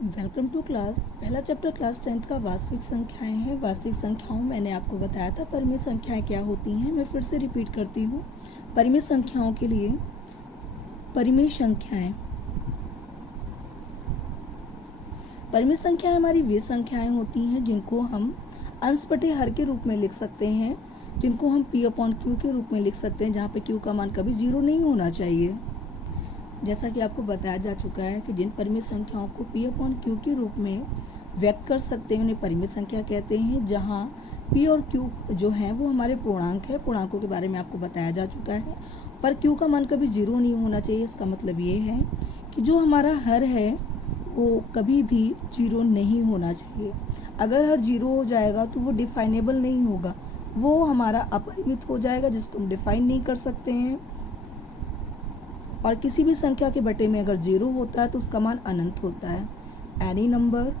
Welcome to class. पहला chapter class 10th का वास्तविक संख्याएं हैं। वास्तविक संख्याओं मैंने आपको बताया था परिमेय संख्याएं क्या होती हैं। मैं फिर से रिपीट करती हूँ। परिमेय संख्याओं के लिए परिमेय संख्याएं हमारी वे संख्याएं होती हैं जिनको हम अंश बटे हर के रूप में लिख सकते हैं, जिनको हम P अपॉन Q के रूप में लिख सकते हैं, जहाँ पे Q का मान कभी 0 नहीं होना चाहिए। जैसा कि आपको बताया जा चुका है कि जिन परिमेय संख्याओं को P अपॉन Q के रूप में व्यक्त कर सकते हैं उन्हें परिमेय संख्या कहते हैं। जहां P और Q जो है वो हमारे पूर्णांक है। पूर्णांकों के बारे में आपको बताया जा चुका है। पर Q का मान कभी 0 नहीं होना चाहिए। इसका मतलब ये है कि जो हमारा हर है वो कभी भी 0 नहीं होना चाहिए। अगर हर 0 हो जाएगा तो वो डिफाइनेबल नहीं होगा, वो हमारा अपरिमित हो जाएगा जिसको हम डिफाइन नहीं कर सकते हैं। और किसी भी संख्या के बटे में अगर 0 होता है तो उसका मान अनंत होता है। एनी नंबर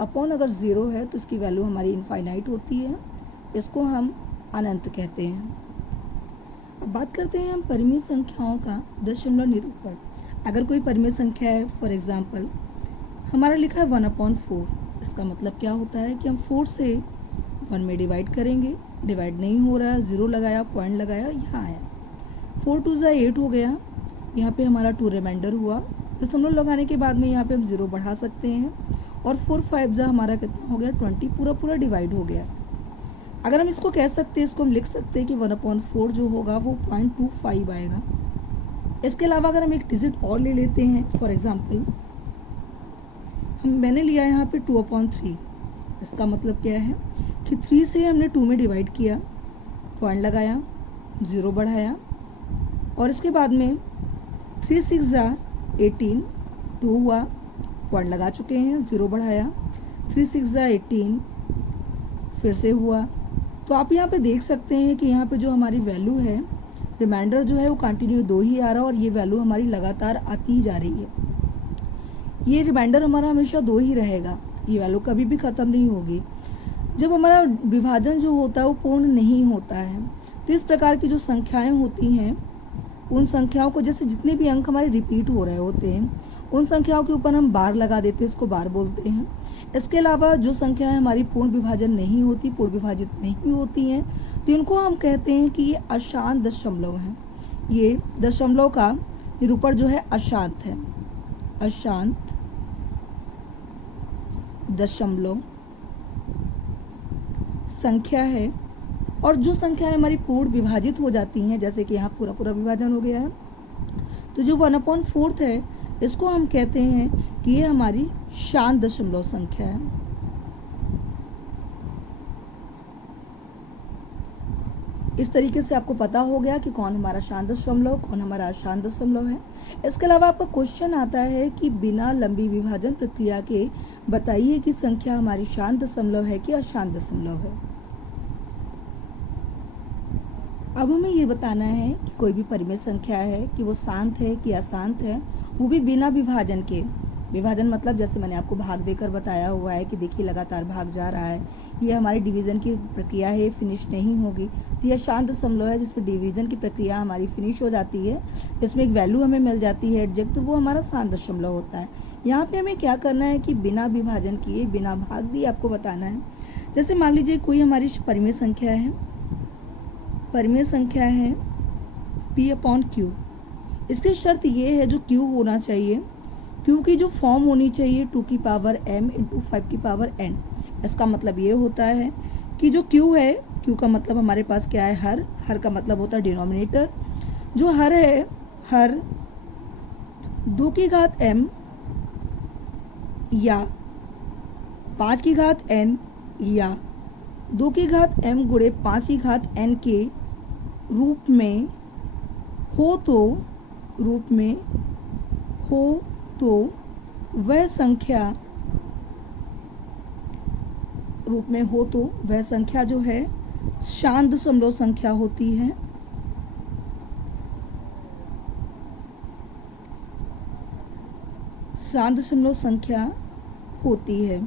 अपॉन अगर 0 है तो इसकी वैल्यू हमारी इनफाइनाइट होती है, इसको हम अनंत कहते हैं। अब बात करते हैं हम परिमेय संख्याओं का दशमलव निरूपण। अगर कोई परिमेय संख्या है, फॉर एग्जाम्पल हमारा लिखा है 1/4, इसका मतलब क्या होता है कि हम 4 से 1 में डिवाइड करेंगे। डिवाइड नहीं हो रहा है, 0 लगाया, पॉइंट लगाया, यहाँ आया। 4 2 8 हो गया, यहाँ पे हमारा 2 रिमाइंडर हुआ। दशमलव लगाने के बाद में यहाँ पे हम 0 बढ़ा सकते हैं और 4 5 हमारा कितना हो गया 20, पूरा डिवाइड हो गया। अगर हम इसको कह सकते हैं, इसको हम लिख सकते हैं कि 1/4 जो होगा वो 0.25 आएगा। इसके अलावा अगर हम एक डिजिट और ले लेते हैं, फॉर एग्जाम्पल मैंने लिया यहाँ पे 2/3। इसका मतलब क्या है कि 3 से हमने 2 में डिवाइड किया, पॉइंट लगाया, 0 बढ़ाया और इसके बाद में 3 6 18, 2 हुआ, पॉइंट लगा चुके हैं, 0 बढ़ाया, 3 6 18 फिर से हुआ। तो आप यहाँ पे देख सकते हैं कि यहाँ पे जो हमारी वैल्यू है, रिमाइंडर जो है वो कंटिन्यू 2 ही आ रहा है और ये वैल्यू हमारी लगातार आती ही जा रही है। ये रिमाइंडर हमारा हमेशा 2 ही रहेगा, ये वैल्यू कभी भी ख़त्म नहीं होगी। जब हमारा विभाजन जो होता है वो पूर्ण नहीं होता है तो इस प्रकार की जो संख्याएं होती हैं उन संख्याओं को, जैसे जितने भी अंक हमारे रिपीट हो रहे होते हैं उन संख्याओं के ऊपर हम बार लगा देते हैं, इसको बार बोलते हैं। इसके अलावा जो संख्याएं हमारी पूर्ण विभाजन नहीं होती, पूर्ण विभाजित नहीं होती हैं, तो इनको हम कहते हैं कि ये अशांत दशमलव हैं। ये दशमलव का निरूपण जो है अशांत है। अशांत दशमलव संख्या है। और जो संख्याएं हमारी पूर्ण विभाजित हो जाती हैं, जैसे कि यहाँ पूरा विभाजन हो गया है, तो जो 1/4 है इसको हम कहते हैं कि ये हमारी शांत दशमलव संख्या है। इस तरीके से आपको पता हो गया कि कौन हमारा शांत दशमलव, कौन हमारा अशांत दशमलव है। इसके अलावा आपका क्वेश्चन आता है कि बिना लंबी विभाजन प्रक्रिया के बताइए कि संख्या हमारी शांत दशमलव है कि अशांत दशमलव है। अब हमें ये बताना है कि कोई भी परिमेय संख्या है कि वो शांत है कि अशांत है, वो भी बिना विभाजन के। विभाजन मतलब जैसे मैंने आपको भाग देकर बताया हुआ है कि देखिए लगातार भाग जा रहा है, ये हमारी डिवीज़न की प्रक्रिया है, फिनिश नहीं होगी। तो यह शांत दशमलव है जिसमें डिवीज़न की प्रक्रिया हमारी फिनिश हो जाती है, जिसमें एक वैल्यू हमें मिल जाती है एडजेक्ट, तो वो हमारा शांत दशमलव होता है। यहाँ पे हमें क्या करना है कि बिना विभाजन किए, बिना भाग दिए आपको बताना है। जैसे मान लीजिए कोई हमारी परिमेय संख्या है, परिमेय संख्या है P अपॉन Q। इसकी शर्त ये है जो Q होना चाहिए, Q की जो फॉर्म होनी चाहिए 2 की पावर m इंटू 5 की पावर n। इसका मतलब ये होता है कि जो Q है, Q का मतलब हमारे पास क्या है, हर का मतलब होता है डिनोमिनेटर। जो हर है, हर 2 की घात m या 5 की घात n या 2 की घात m गुणे 5 की घात n के रूप में हो तो वह संख्या जो है शांत दशमलव संख्या होती है। शांत दशमलव संख्या होती है।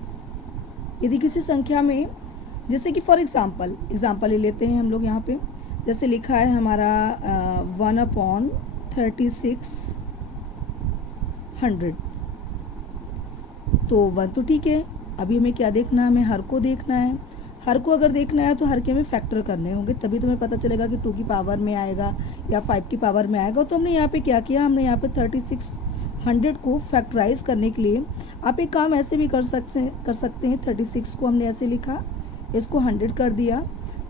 यदि किसी संख्या में, जैसे कि फॉर एग्जाम्पल ले लेते हैं हम लोग, यहाँ पे जैसे लिखा है हमारा 1/3600। तो 1 तो ठीक है। अभी हमें क्या देखना है, हमें हर को देखना है। हर को अगर देखना है तो हर के हमें फैक्टर करने होंगे, तभी तुम्हें पता चलेगा कि 2 की पावर में आएगा या 5 की पावर में आएगा। तो हमने यहाँ पे क्या किया, हमने यहाँ पे 3600 को फैक्टराइज करने के लिए आप एक काम ऐसे भी कर सकते हैं। 36 को हमने ऐसे लिखा, इसको 100 कर दिया।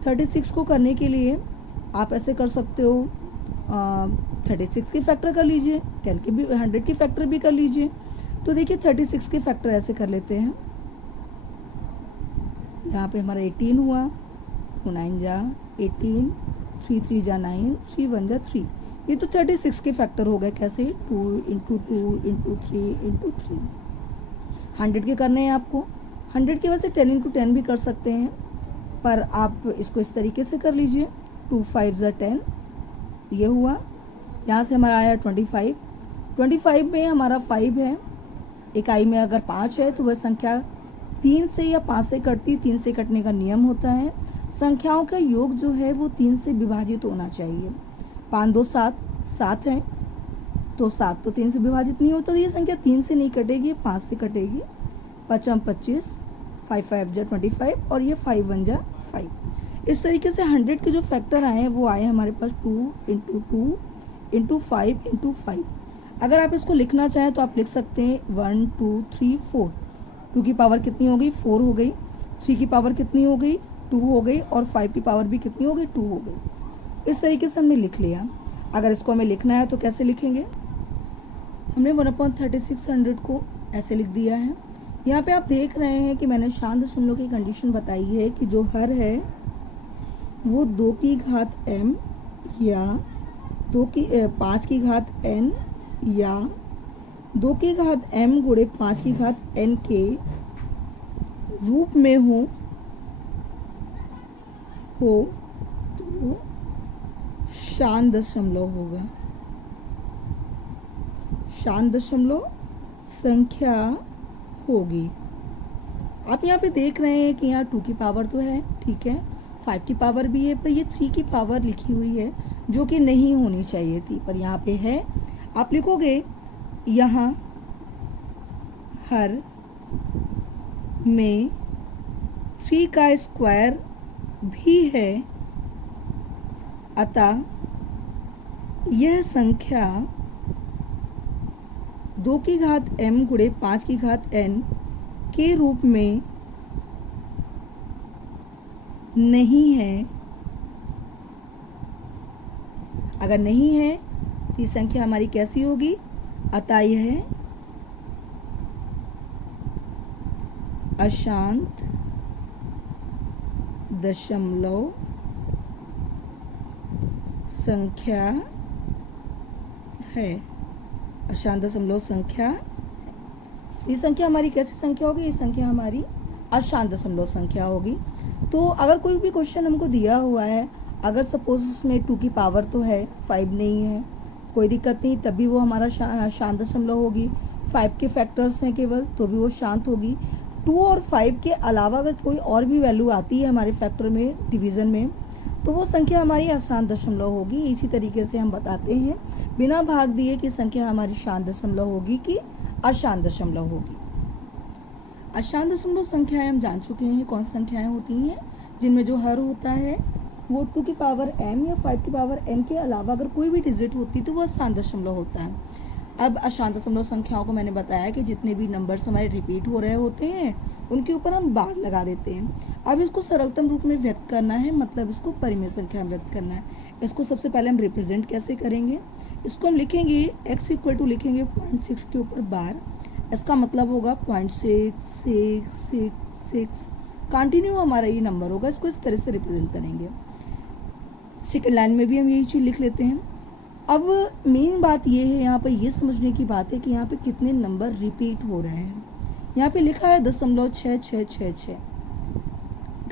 36 को करने के लिए आप ऐसे कर सकते हो, 36 के फैक्टर कर लीजिए, 10 के भी, 100 के फैक्टर भी कर लीजिए। तो देखिए 36 के फैक्टर ऐसे कर लेते हैं। यहाँ पे हमारा 18 हुआ, 2 9 जा 18, 3 3 जा 9, 3 1 जा 3। ये तो 36 के फैक्टर हो गए। कैसे, 2 इंटू 2 इंटू 3 इंटू 3। 100 के करने हैं आपको। 100 के वैसे 10 इंटू 10 भी कर सकते हैं, पर आप इसको इस तरीके से कर लीजिए। 2 5 जा 10, ये हुआ। यहाँ से हमारा आया 25। 25 में हमारा 5 है। इकाई में अगर 5 है तो वह संख्या 3 से या 5 से कटती। 3 से कटने का नियम होता है, संख्याओं का योग जो है वो 3 से विभाजित होना चाहिए। 5 2 7, 7 है तो 7 तो 3 से विभाजित नहीं होता, तो ये संख्या 3 से नहीं कटेगी, 5 से कटेगी। 5 25, 5 5 जा 25 और ये 5 1 जा 5। इस तरीके से 100 के जो फैक्टर आए वो आए हमारे पास 2 इंटू 2 इंटू 5 इंटू 5। अगर आप इसको लिखना चाहें तो आप लिख सकते हैं 1 2 3 4। 2 की पावर कितनी हो गई, 4 हो गई। 3 की पावर कितनी हो गई, 2 हो गई। और 5 की पावर भी कितनी हो गई, 2 हो गई। इस तरीके से हमने लिख लिया। अगर इसको हमें लिखना है तो कैसे लिखेंगे, हमने 1/3600 को ऐसे लिख दिया है। यहाँ पे आप देख रहे हैं कि मैंने शांत दशमलव की कंडीशन बताई है कि जो हर है वो 2 की घात m या 5 की घात n या 2 की घात m गुणे 5 की घात n के रूप में हो तो शांत दशमलव होगा। शांत दशमलव संख्या होगी। आप यहाँ पे देख रहे हैं कि यहाँ 2 की पावर तो है, ठीक है, 5 की पावर भी है, पर ये 3 की पावर लिखी हुई है जो कि नहीं होनी चाहिए थी, पर यहाँ पे है। आप लिखोगे यहाँ हर में 3 का स्क्वायर भी है, अतः यह संख्या 2 की घात m गुणे 5 की घात n के रूप में नहीं है। अगर नहीं है तो ये संख्या हमारी कैसी होगी, अतः यह अशांत दशमलव संख्या है। अशांत दशमलव संख्या, ये संख्या हमारी कैसी संख्या होगी, ये संख्या हमारी अशांत दशमलव संख्या होगी। तो अगर कोई भी क्वेश्चन हमको दिया हुआ है, अगर सपोज उसमें 2 की पावर तो है, 5 नहीं है, कोई दिक्कत नहीं, तभी वो हमारा शांत दशमलव होगी। 5 के फैक्टर्स हैं केवल, तो भी वो शांत होगी। 2 और 5 के अलावा अगर कोई और भी वैल्यू आती है हमारे फैक्टर में, डिवीज़न में, तो वो संख्या हमारी अशांत दशमलव होगी। इसी तरीके से हम बताते हैं बिना भाग दिए कि संख्या हमारी शांत दशमलव होगी कि अशांत दशमलव होगी। अशांत दशमलव संख्याएं हम जान चुके हैं कौन सी संख्याएं होती हैं, जिनमें जो हर होता है वो 2 की पावर m या 5 की पावर n के अलावा अगर कोई भी डिजिट होती तो वह अशांत दशमलव होता है। अब अशांत दशमलव संख्याओं को मैंने बताया कि जितने भी नंबर्स हमारे रिपीट हो रहे होते हैं उनके ऊपर हम बार लगा देते हैं। अब इसको सरलतम रूप में व्यक्त करना है, मतलब इसको परिमेय संख्या में व्यक्त करना है। इसको सबसे पहले हम रिप्रेजेंट कैसे करेंगे, इसको हम लिखेंगे x इक्वल टू लिखेंगे 0.6 के ऊपर बार। इसका मतलब होगा 0.6666 कंटिन्यू हमारा ये नंबर होगा। इसको इस तरह से रिप्रेजेंट करेंगे। सेकेंड लाइन में भी हम यही चीज़ लिख लेते हैं। अब मेन बात ये है, यहाँ पर ये समझने की बात है कि यहाँ पे कितने नंबर रिपीट हो रहे हैं। यहाँ पे लिखा है 0.6666।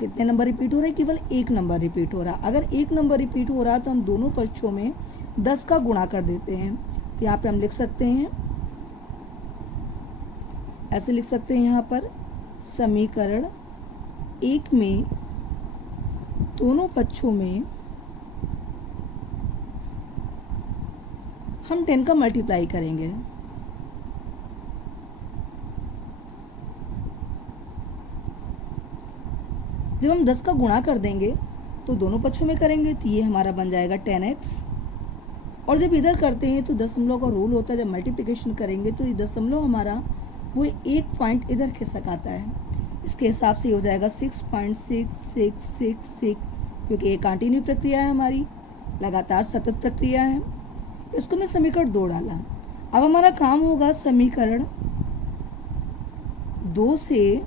कितने नंबर रिपीट हो रहे हैं, केवल एक नंबर रिपीट हो रहा है। अगर एक नंबर रिपीट हो रहा है तो हम दोनों पक्षों में 10 का गुणा कर देते हैं। तो यहाँ पे हम लिख सकते हैं, ऐसे लिख सकते हैं यहाँ पर, समीकरण 1 में दोनों पक्षों में हम 10 का मल्टीप्लाई करेंगे। जब हम 10 का गुणा कर देंगे तो दोनों पक्षों में करेंगे तो ये हमारा बन जाएगा 10x। और जब इधर करते हैं तो दशमलव का रूल होता है, जब मल्टीप्लिकेशन करेंगे तो ये दशमलव हमारा वो एक पॉइंट इधर खिसक आता है। इसके हिसाब से हो जाएगा 6.6666, क्योंकि ये कंटिन्यू प्रक्रिया है हमारी, लगातार सतत प्रक्रिया है। इसको मैं समीकरण 2 डाला। अब हमारा काम होगा समीकरण 2 से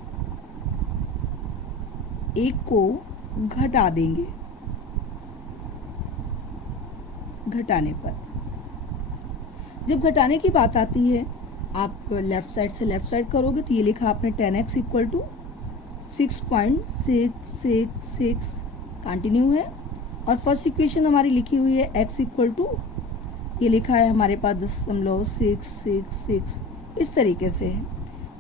1 को घटा देंगे। घटाने पर जब घटाने की बात आती है, आप लेफ्ट साइड से लेफ्ट साइड करोगे तो ये लिखा आपने 10x इक्वल टू 6.666 कंटिन्यू है। और फर्स्ट इक्वेशन हमारी लिखी हुई है x इक्वल टू, ये लिखा है हमारे पास 0.666, इस तरीके से है।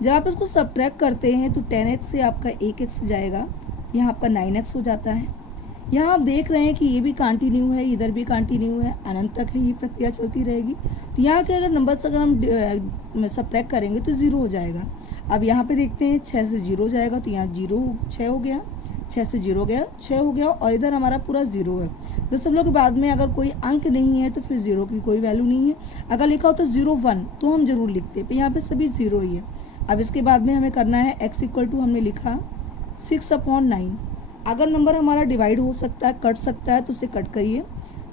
जब आप इसको सब्ट्रैक्ट करते हैं तो 10x से आपका 1x जाएगा, यहाँ आपका 9x हो जाता है। यहाँ आप देख रहे हैं कि ये भी कंटिन्यू है, इधर भी कंटिन्यू है, अनंत तक है ये प्रक्रिया चलती रहेगी। तो यहाँ के अगर नंबर्स अगर हम सब्ट्रैक्ट करेंगे तो 0 हो जाएगा। अब यहाँ पे देखते हैं 6 से 0 जाएगा तो यहाँ 6 हो गया, 6 से 0 गया 6 हो गया, और इधर हमारा पूरा 0 है। दशमलव के बाद में अगर कोई अंक नहीं है तो फिर 0 की कोई वैल्यू नहीं है। अगर लिखा होता 0 1 तो हम जरूर लिखते, पर यहाँ पे सभी 0 ही है। अब इसके बाद में हमें करना है x इक्वल टू, हमने लिखा 6/9। अगर नंबर हमारा डिवाइड हो सकता है, कट सकता है तो उसे कट करिए।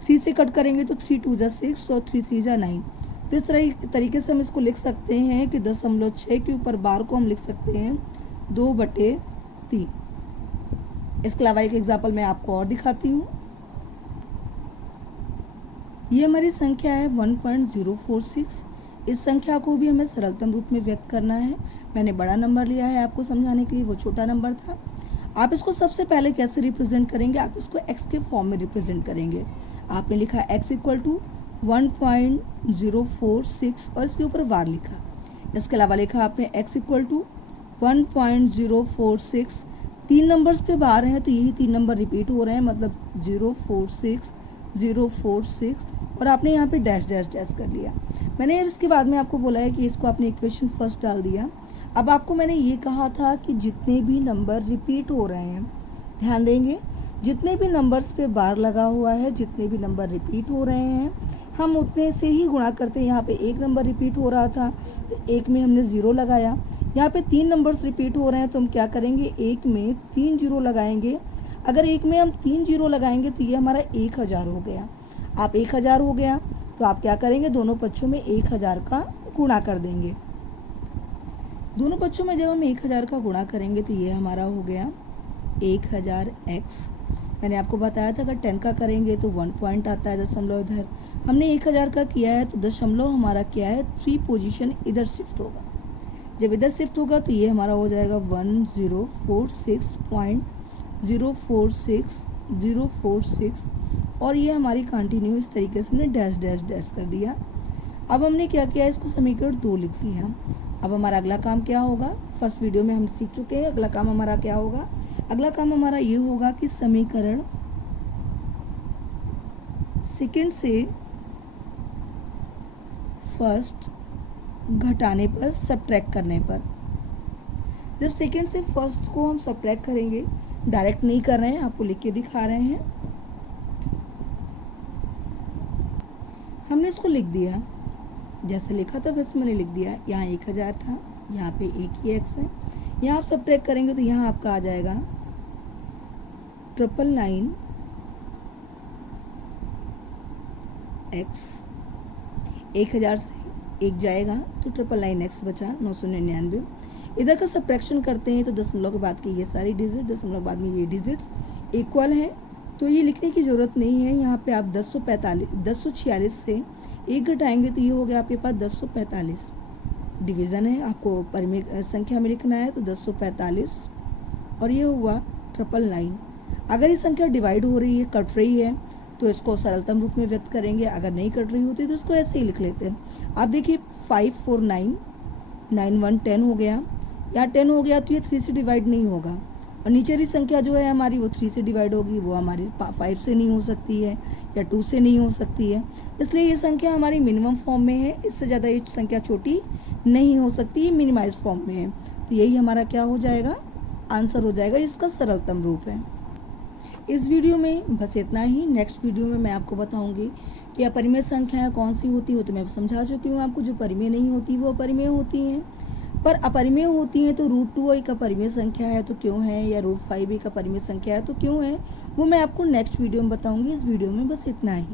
3 से कट करेंगे तो 3 2 जा 6 और 3 3 जा 9। तो इस तरीके से हम इसको लिख सकते हैं कि 0.6 के ऊपर बार को हम लिख सकते हैं 2/3। इसके अलावा एक एग्जाम्पल मैं आपको और दिखाती हूँ। ये हमारी संख्या है 1.046। इस संख्या को भी हमें सरलतम रूप में व्यक्त करना है। मैंने बड़ा नंबर लिया है आपको समझाने के लिए, वो छोटा नंबर था। आप इसको सबसे पहले कैसे रिप्रेजेंट करेंगे, आप इसको x के फॉर्म में रिप्रेजेंट करेंगे। आपने लिखा x इक्वल टू 1.046 और इसके ऊपर बार लिखा। इसके अलावा लिखा आपने x इक्वल टू 1.046, 3 नंबर्स पे बार हैं तो यही 3 नंबर रिपीट हो रहे हैं, मतलब 046 046, और आपने यहाँ पे डैश डैश डैश कर लिया। मैंने इसके बाद में आपको बोला है कि इसको आपने इक्वेशन फर्स्ट डाल दिया। अब आपको मैंने ये कहा था कि जितने भी नंबर रिपीट हो रहे हैं, ध्यान देंगे, जितने भी नंबर्स पे बार लगा हुआ है, जितने भी नंबर रिपीट हो रहे हैं, हम उतने से ही गुणा करते हैं। यहाँ पे 1 नंबर रिपीट हो रहा था तो 1 में हमने 0 लगाया। यहाँ पे 3 नंबर्स रिपीट हो रहे हैं तो हम क्या करेंगे, 1 में 3 0 लगाएंगे। अगर 1 में हम 3 0 लगाएंगे तो ये हमारा 1000 हो गया। आप 1000 हो गया तो आप क्या करेंगे, दोनों पक्षों में 1000 का गुणा कर देंगे। दोनों पक्षों में जब हम 1000 का गुणा करेंगे तो ये हमारा हो गया 1000x। मैंने आपको बताया था अगर 10 का करेंगे तो 1 पॉइंट आता है दशमलव इधर। हमने 1000 का किया है तो दशमलव हमारा क्या है, 3 पोजीशन इधर शिफ्ट होगा। जब इधर शिफ्ट होगा तो ये हमारा हो जाएगा 1046.046 और ये हमारी कंटिन्यू इस तरीके से हमने डैश डैश डैश कर दिया। अब हमने क्या किया, इसको समीकरण 2 लिख लिया। अब हमारा अगला काम क्या होगा, फर्स्ट वीडियो में हम सीख चुके हैं। अगला काम हमारा क्या होगा, अगला काम हमारा ये होगा कि समीकरण सेकंड से फर्स्ट घटाने पर, सब्ट्रैक्ट करने पर। जब सेकंड से फर्स्ट को हम सब्ट्रैक्ट करेंगे, डायरेक्ट नहीं कर रहे हैं, आपको लिख के दिखा रहे हैं। हमने इसको लिख दिया, जैसे लिखा था वैसे मैंने लिख दिया। यहाँ 1000 था, यहाँ पे 1 ही x है। यहाँ आप सब्ट्रैक्ट करेंगे तो यहाँ आपका आ जाएगा 999x। 1000 से 1 जाएगा तो 999x बचा 999। इधर का सब्ट्रैक्शन करते हैं तो दशमलव के बाद की ये सारी डिजिट, दशमलव के बाद में ये डिजिट्स इक्वल है, तो ये लिखने की ज़रूरत नहीं है। यहाँ पे आप 246 से 1 घटाएंगे तो ये हो गया आपके पास 245। डिवीज़न है, आपको परिमेय संख्या में लिखना है तो 245 और ये हुआ 999। अगर ये संख्या डिवाइड हो रही है, कट रही है, तो इसको सरलतम रूप में व्यक्त करेंगे। अगर नहीं कट रही होती तो इसको ऐसे ही लिख लेते हैं। आप देखिए 5 4 9 9 1 10 हो गया, यहाँ 10 हो गया तो ये 3 से डिवाइड नहीं होगा, और नीचे वाली संख्या जो है हमारी वो 3 से डिवाइड होगी, वो हमारी 5 से नहीं हो सकती है या 2 से नहीं हो सकती है। इसलिए ये संख्या हमारी मिनिमम फॉर्म में है, इससे ज़्यादा ये संख्या छोटी नहीं हो सकती, ये मिनिमाइज फॉर्म में है। तो यही हमारा क्या हो जाएगा, आंसर हो जाएगा, इसका सरलतम रूप है। इस वीडियो में बस इतना ही। नेक्स्ट वीडियो में मैं आपको बताऊंगी कि अपरिमेय संख्याएं कौन सी होती है। तो मैं समझा चुकी हूँ आपको, जो परिमेय नहीं होती वो अपरिमेय होती हैं, पर अपरिमेय होती हैं तो √2 एक अपरिमेय संख्या है तो क्यों है, या √5 एक अपरिमेय संख्या है तो क्यों है, वो मैं आपको नेक्स्ट वीडियो में बताऊंगी। इस वीडियो में बस इतना ही।